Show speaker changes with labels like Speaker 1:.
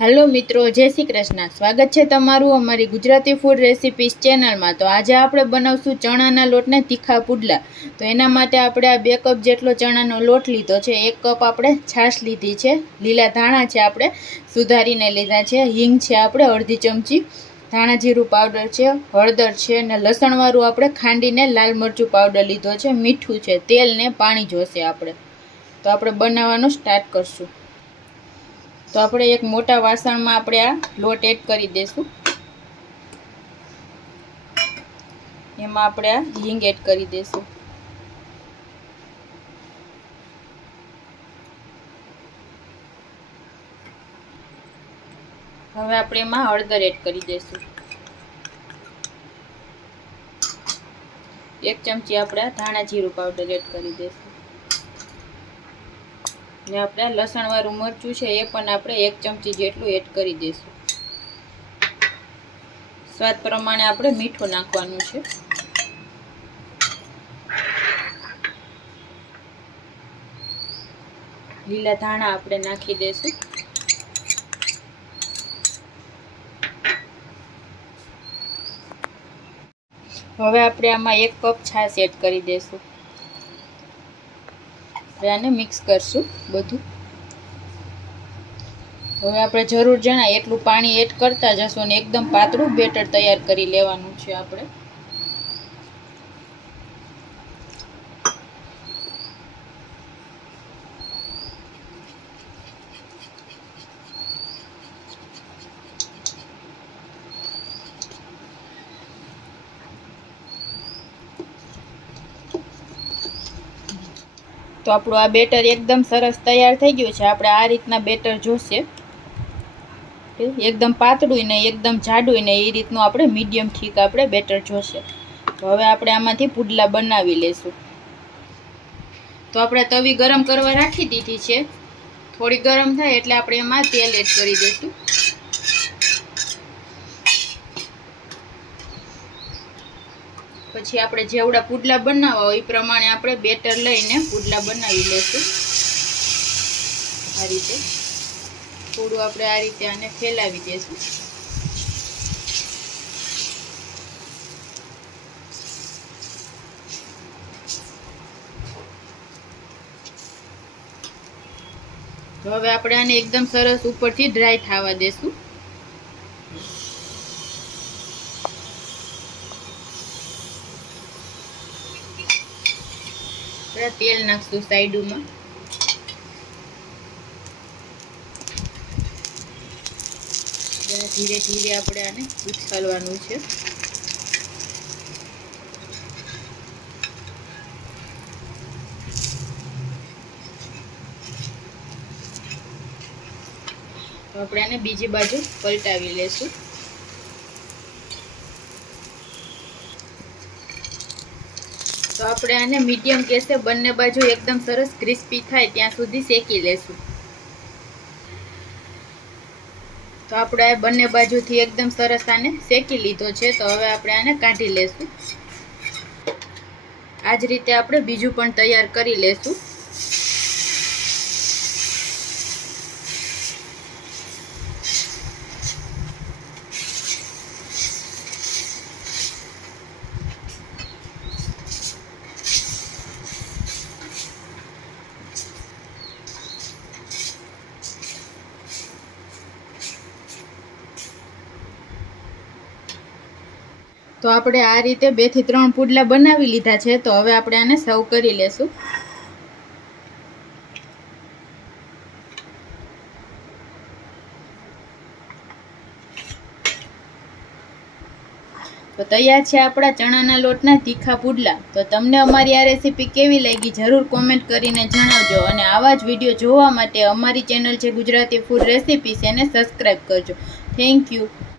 Speaker 1: Hello મિત્રો, જય શ્રી કૃષ્ણ. સ્વાગત છે તમારું અમારી ગુજરાતી ફૂડ રેસિપીસ ચેનલમાં તો આજે આપણે બનાવશું ચણાના લોટને તીખા પુડલા. તો એના માટે આપણે આ બે કપ જેટલો ચણાનો લોટ લીધો છે. એક કપ આપણે છાશ લીધી છે. લીલા ધાણા છે આપણે, સુધારીને લીધા છે. હિંગ છે આપણે, અડધી ચમચી. ધાણા જીરું પાવડર છે, હળદર છે અને લસણવાળું આપણે ખાંડીને લાલ મરચું પાવડર લીધો છે. મીઠું છે તેલ ને પાણી જોશે આપણે. તો આપણે બનાવવાનું સ્ટાર્ટ કરશું. તો આપણે એક મોટા વાસણમાં આપણે આ લોટ એડ કરી દઈશું એમાં આપણે આ હિંગ એડ કરી દઈશું હવે આપણે એમાં હળદર એડ કરી દઈશું એક ચમચી આપણે ધાણા જીરું પાવડર એડ કરી દઈશું ને આપણે લસણ વાળું મરચું છે એ પણ આપણે એક ચમચી જેટલું એડ કરી દઈશું. સ્વાદ પ્રમાણે આપણે મીઠું નાખવાનું છે. લીલા ધાણા આપણે નાખી દઈશું. હવે આપણે આમાં એક કપ છાશ એડ કરી દઈશું. હવે આને મિક્સ કરશું બધું. હવે આપણે જરૂર જણાય એટલું પાણી એડ કરતા જશું અને એકદમ પાતળું બેટર તૈયાર કરી લેવાનું છે આપણે. તો આપણું આ બેટર એકદમ સરસ તૈયાર થઈ ગયું છે. આપણે આ રીતના બેટર જોશે. એકદમ પાતળું ને એકદમ જાડું ને એ રીતનું આપણે મીડિયમ ઠીક આપણે બેટર જોશે. તો હવે આપણે આમાંથી પુડલા બનાવી લઈશું તો આપણે તવી ગરમ કરવા રાખી દીધી છે. થોડી ગરમ થાય એટલે આપણે એમાં તેલ એડ કરી દઈશું પછી આપણે જેવડા પુડલા બનાવવા હોય એ પ્રમાણે આપણે બેટર લઈને પુડલા બનાવી લઈશું આ રીતે. થોડું આપણે આ રીતે આને ફેલાવી દઈશું હવે આપણે આને એકદમ સરસ ઉપરથી ડ્રાય થવા દેશું. તેલ નાખશું સાઈડમાં? ધીરે ધીરે આપણે આને ઉછાલવાનું છે. આપણે આને બીજી બાજુ પલટાવી લેશું. તો આપણે આને મીડિયમ ગેસે બંને બાજુ એકદમ સરસ ક્રિસ્પી થાય ત્યાં સુધી શેકી લેશું. તો આપણે બંને બાજુથી એકદમ સરસ આને શેકી લીધો છે, તો હવે આપણે આને કાઢી લેશું. આ જ રીતે આપણે બીજું પણ તૈયાર કરી લેશું. તો આપણે આ રીતે બેથી ત્રણ પુડલા બનાવી લીધા છે, તો હવે આપણે આને સર્વ કરી લેશું. તો તૈયાર છે આપણા ચણાના લોટના તીખા પુડલા. તો તમને અમારી આ રેસીપી કેવી લાગી જરૂર કોમેન્ટ કરીને જણાવજો અને આવા જ વીડિયો જોવા માટે અમારી ચેનલ છે ગુજરાતી ફૂડ રેસીપીસ એને સબસ્ક્રાઈબ કરજો. Thank you.